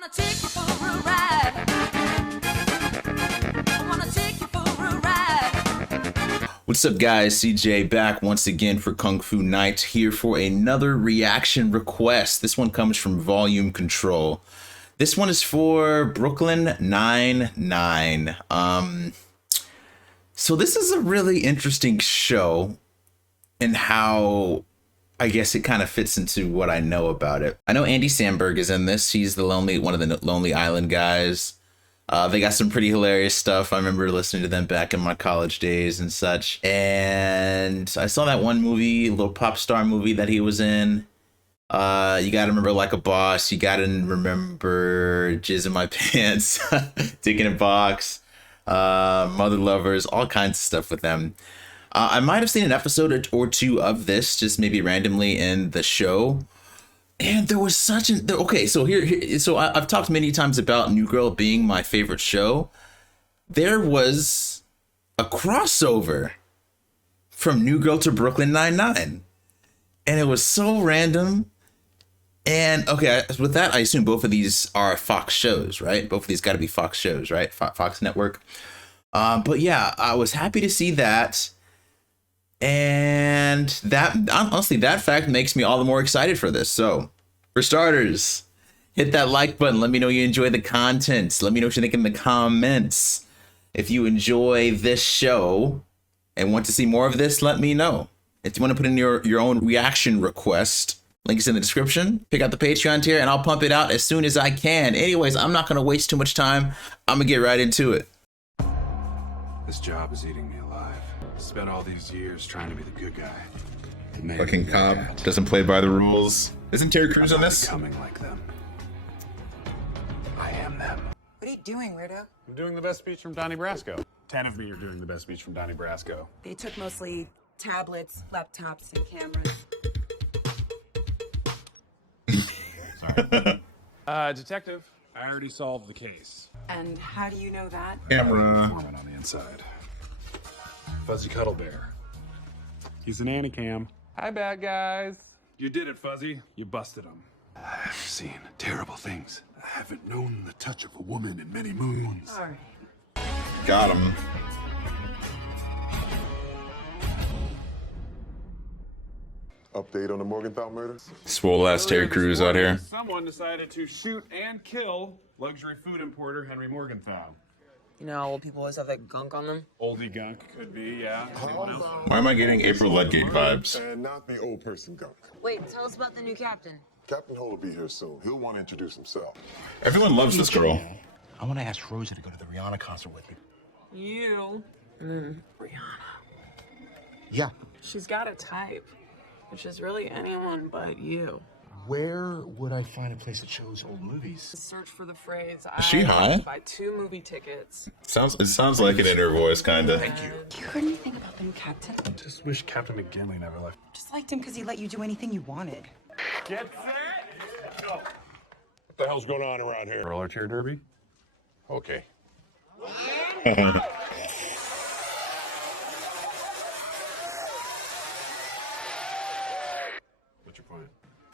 wanna take you for a ride. I wanna take you for a ride. What's up, guys? CJ back once again for Kung Fu Night, here for another reaction request. This one comes from Volume Control. This one is for Brooklyn Nine-Nine. So this is a really interesting show and how I guess it kind of fits into what I know about it. I know Andy Samberg is in this. He's one of the Lonely Island guys. They got some pretty hilarious stuff. I remember listening to them back in my college days and such. And I saw that one movie, a little pop star movie that he was in. You gotta remember Like a Boss. You gotta remember Jizz in My Pants, Dick in a Box, Mother Lovers, all kinds of stuff with them. I might have seen an episode or two of this, just maybe randomly in the show. And there was such an... Okay, so I've talked many times about New Girl being my favorite show. There was a crossover from New Girl to Brooklyn Nine-Nine. And it was so random. And, okay, with that, I assume both of these are Fox shows, right? Both of these got to be Fox shows, right? Fox Network. But yeah, I was happy to see that. And that, honestly, that fact makes me all the more excited for this. So, for starters, hit that like button. Let me know you enjoy the content. Let me know what you think in the comments. If you enjoy this show and want to see more of this, let me know. If you want to put in your own reaction request, link is in the description. Pick out the Patreon tier and I'll pump it out as soon as I can. Anyways, I'm not going to waste too much time. I'm going to get right into it. This job is eating me alive. Spent all these years trying to be the good guy. Fucking cop doesn't play by the rules. Isn't Terry Crews on this? Becoming like them. I am them. What are you doing, weirdo? I'm doing the best speech from Donnie Brasco. 10 of me are doing the best speech from Donnie Brasco. They took mostly tablets, laptops, and cameras. Sorry. Detective, I already solved the case. And how do you know that? Camera. Foreman on the inside. Fuzzy Cuddle Bear. He's an Anticam. Hi, bad guys. You did it, Fuzzy. You busted him. I've seen terrible things. I haven't known the touch of a woman in many moons. All right. Got him. Update on the Morgenthau murder? Swole ass Terry Earlier this Crews out here. morning, Someone decided to shoot and kill luxury food importer Henry Morgenthau. You know how old people always have that gunk on them? Oldie gunk. Could be, yeah. Anyone else? Why am I getting April Ludgate vibes? And not the old person gunk. Wait, tell us about the new captain. Captain Hull will be here soon. He'll want to introduce himself. Everyone loves this girl. I want to ask Rosa to go to the Rihanna concert with me. You? Rihanna. Yeah. She's got a type, which is really anyone but you. Where would I find a place that shows old movies? Search for the phrase, Is she high? buy 2 movie tickets. It sounds like it in her voice, kinda. Thank you. Do you heard anything about the new captain? Just wish Captain McGinley never left. Just liked him because he let you do anything you wanted. Get set! Go. What the hell's going on around here? Roller chair derby? Okay. What's your point?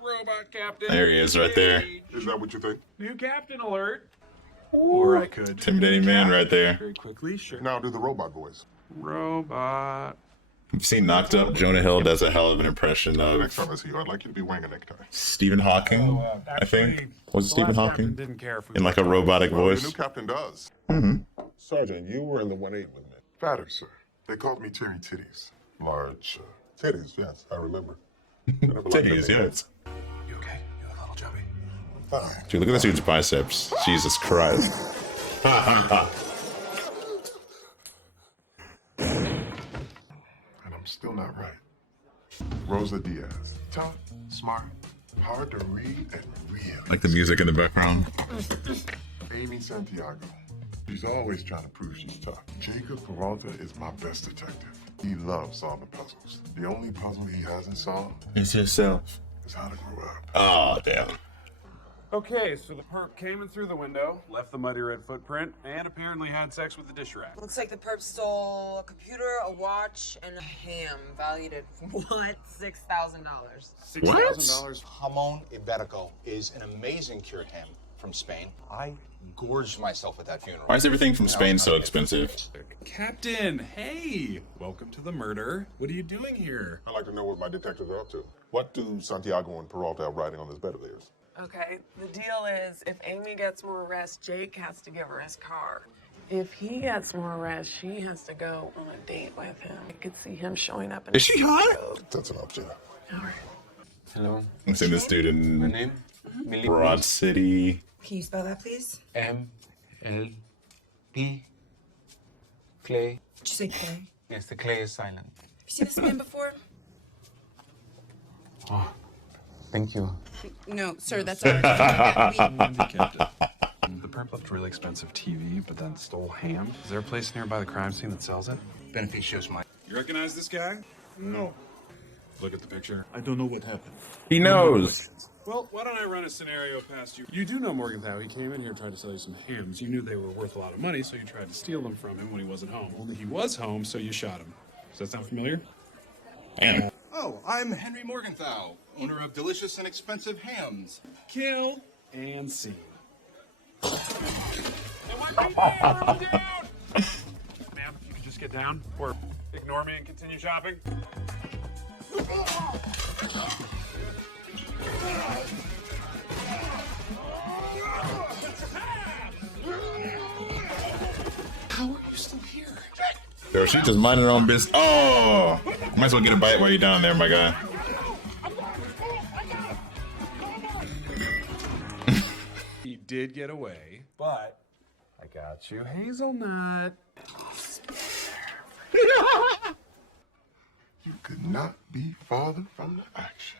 Robot Captain. There he is, right there. Is that what you think? New Captain alert. Or I could. Intimidating man right there. Very quickly, sure. Now do the robot voice. Robot. I've seen Knocked Up. Jonah Hill does a hell of an impression Next of time I see you, I'd like you to be wearing a necktie. Stephen Hawking, I think. Was it Stephen Hawking? Didn't care if we In like a robotic Well, the voice. new captain does. Sergeant, you were in the 1-8 with me. Fatter, sir. They called me Terry Titties. Large titties, yes, I remember. Titties, yes. You okay? You look a little chubby. Fine. Dude, look at this dude's biceps. Jesus Christ. And I'm still not right. Rosa Diaz. Tough, smart, hard to read, and real. Like the music in the background. Amy Santiago. She's always trying to prove she's tough. Jacob Peralta is my best detective. He loves solving puzzles. The only puzzle he hasn't solved It's yourself. is how to grow up. Oh, damn. Okay, so the perp came in through the window, left the muddy red footprint, and apparently had sex with the dish rack. Looks like the perp stole a computer, a watch, and a ham valued at what? $6,000. $6,000. Jamon Iberico is an amazing cured ham. from Spain. I gorged myself at that funeral. Why is everything from Spain so expensive? Captain, hey! Welcome to the murder. What are you doing here? I'd like to know what my detectives are up to. What do Santiago and Peralta have writing on this bed of theirs? Okay, the deal is if Amy gets more arrests, Jake has to give her his car. If he gets more arrests, she has to go on a date with him. I could see him showing up in Is she hot? That's enough, Jenna. Hello. I'm seeing this dude My in name? Millie. Broad City. Can you spell that, please? M-L-P. Clay. Did you say Clay? Yes, the clay is silent. Have you seen this man before? Thank you. No, sir, that's our... Captain. The perp left a really expensive TV, but then stole ham. Is there a place nearby the crime scene that sells it? Beneficios, my. You recognize this guy? No. Look at the picture. I don't know what happened. He knows. Well, why don't I run a scenario past you? You do know Morgenthau. He came in here and tried to sell you some hams. You knew they were worth a lot of money, so you tried to steal them from him when he wasn't home. Only he was home, so you shot him. Does that sound familiar? Damn. Oh, I'm Henry Morgenthau, owner of delicious and expensive hams. Kill and scene. Ma'am, if you could just get down or ignore me and continue shopping. How are you still here? Yo, she just minding her own business. Oh! Might as well get a bite while you're down there, my guy. He did get away, but I got you hazelnut. You could not be farther from the action.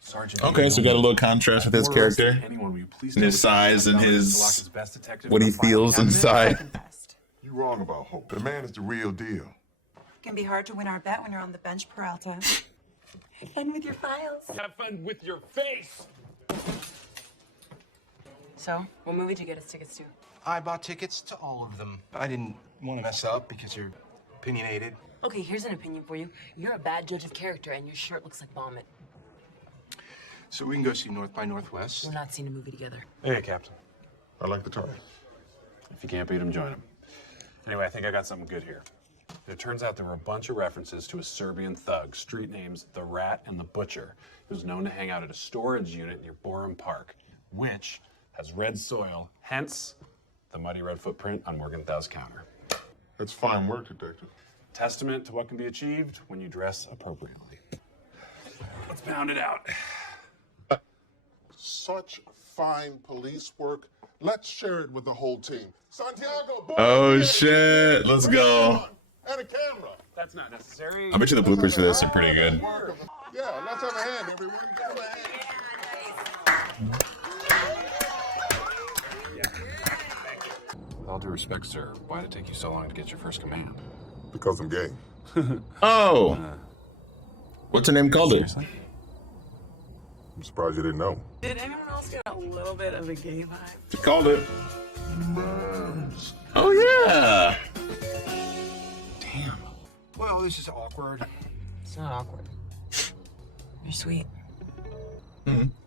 Sergeant. Okay, so we got a little contrast with his character. Anyone, will you please And his stay with me? size and I'll his- lock his best detective What in he the file feels cabinet. inside. You're wrong about Hope. The man is the real deal. It can be hard to win our bet when you're on the bench, Peralta. Have fun with your files. Have fun with your face. So, what movie did you get us tickets to? I bought tickets to all of them. I didn't want to mess up because you're opinionated. Okay, here's an opinion for you. You're a bad judge of character, and your shirt looks like vomit. So we can go see North by Northwest. We're not seeing a movie together. Hey, Captain. I like the target. If you can't beat him, join him. Anyway, I think I got something good here. It turns out there were a bunch of references to a Serbian thug, street names The Rat and the Butcher, who's known to hang out at a storage unit near Borum Park, which has red soil, hence the muddy red footprint on Morgenthau's counter. That's fine work, detective. Testament to what can be achieved when you dress appropriately. Let's pound it out. Such fine police work. Let's share it with the whole team. Santiago, boy, Oh yeah. shit, let's go. And a camera. That's not necessary. I bet you the bloopers for this are pretty good. Yeah, let's have a hand, everyone. Give him a hand. With all due respect, sir, why did it take you so long to get your first command? Because I'm gay. Oh! What's her name called it? I'm surprised you didn't know. Did anyone else get a little bit of a gay vibe? She called it. Oh yeah! Damn. Well, this is awkward. It's not awkward. You're sweet.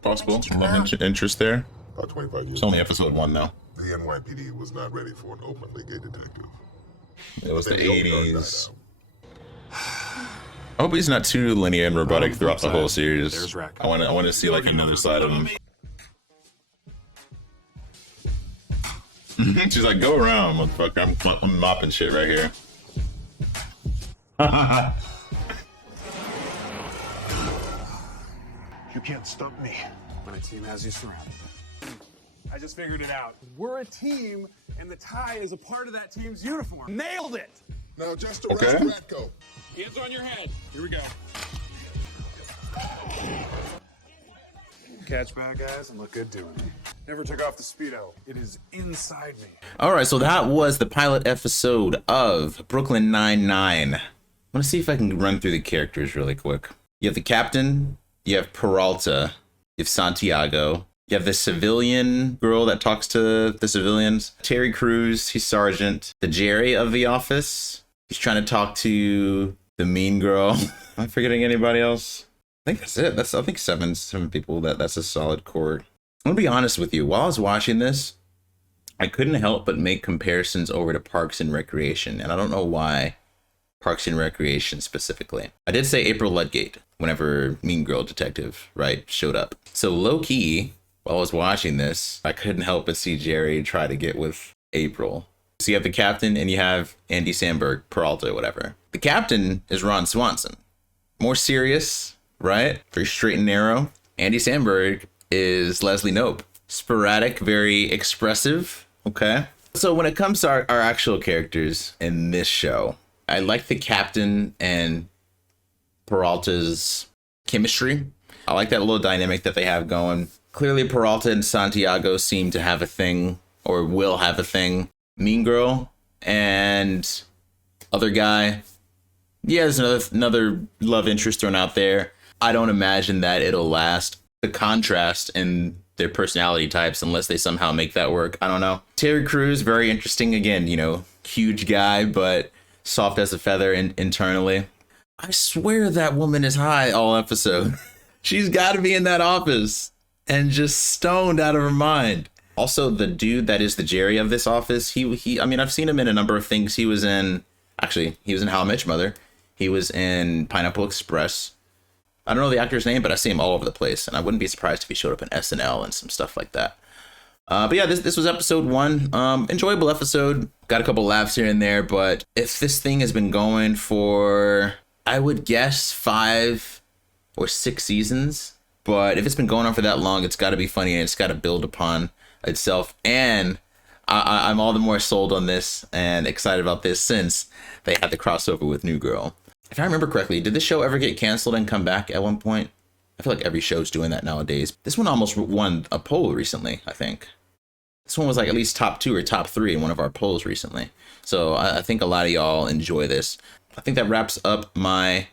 Possible. Love interest there. About 25 years. It's only episode 1 now. The NYPD was not ready for an openly gay detective. It was the They opened our 80s. I hope he's not too linear and robotic throughout the whole series. There's Rack. I want to see like another side of him. She's like, go around, motherfucker. I'm mopping shit right here. You can't stump me. My team has you surrounded. I just figured it out. We're a team, and the tie is a part of that team's uniform. Nailed it! Now just arrest Okay. Ratko. Hands on your head. Here we go. Catch bad guys and look good doing it. Never took off the Speedo. It is inside me. All right, so that was the pilot episode of Brooklyn Nine-Nine. I want to see if I can run through the characters really quick. You have the captain, you have Peralta, you have Santiago, you have the civilian girl that talks to the civilians, Terry Crews, he's sergeant, the Jerry of the office, he's trying to talk to the mean girl. Am I forgetting anybody else? I think that's it. I think seven people. That's a solid core I'm gonna be honest with you. While I was watching this, I couldn't help but make comparisons over to Parks and Recreation, and I don't know why Parks and Recreation specifically. I did say April Ludgate whenever Mean Girl Detective, right, showed up. So low key, while I was watching this, I couldn't help but see Jerry try to get with April. So you have the captain and you have Andy Samberg, Peralta, whatever. The captain is Ron Swanson. More serious, right? Very straight and narrow. Andy Samberg is Leslie Knope. Sporadic, very expressive, okay? So when it comes to our actual characters in this show, I like the captain and Peralta's chemistry. I like that little dynamic that they have going. Clearly, Peralta and Santiago seem to have a thing, or will have a thing. Mean Girl and other guy, yeah, there's another love interest thrown out there. I don't imagine that it'll last. The contrast in their personality types, unless they somehow make that work, I don't know. Terry Crews, very interesting. Again, you know, huge guy, but soft as a feather internally. I swear that woman is high all episode. She's got to be in that office and just stoned out of her mind. Also, the dude that is the Jerry of this office, I mean, I've seen him in a number of things. He was in How I Met Your Mother. He was in Pineapple Express. I don't know the actor's name, but I see him all over the place, and I wouldn't be surprised if he showed up in SNL and some stuff like that. But yeah, this was episode 1. Enjoyable episode. Got a couple laughs here and there, but if this thing has been going for, I would guess 5 or 6 seasons, but if it's been going on for that long, it's got to be funny and it's got to build upon itself. And I'm all the more sold on this and excited about this since they had the crossover with New Girl. If I remember correctly, did this show ever get canceled and come back at one point? I feel like every show's doing that nowadays. This one almost won a poll recently, I think. This one was like at least top 2 or top 3 in one of our polls recently. So I think a lot of y'all enjoy this. I think that wraps up my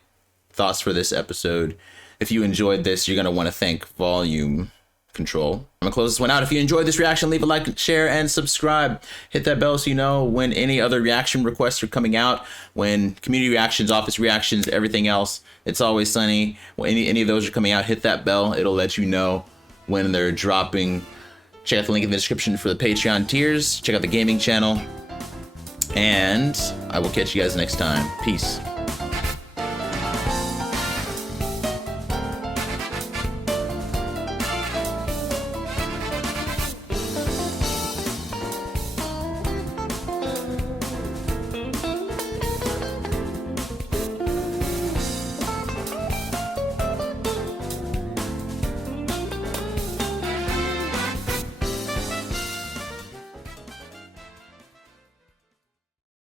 thoughts for this episode. If you enjoyed this, you're going to want to thank Volume Control. I'm going to close this one out. If you enjoyed this reaction, leave a like, share, and subscribe. Hit that bell so you know when any other reaction requests are coming out, when community reactions, office reactions, everything else. It's Always Sunny. When any of those are coming out, hit that bell. It'll let you know when they're dropping. Check out the link in the description for the Patreon tiers. Check out the gaming channel. And I will catch you guys next time. Peace.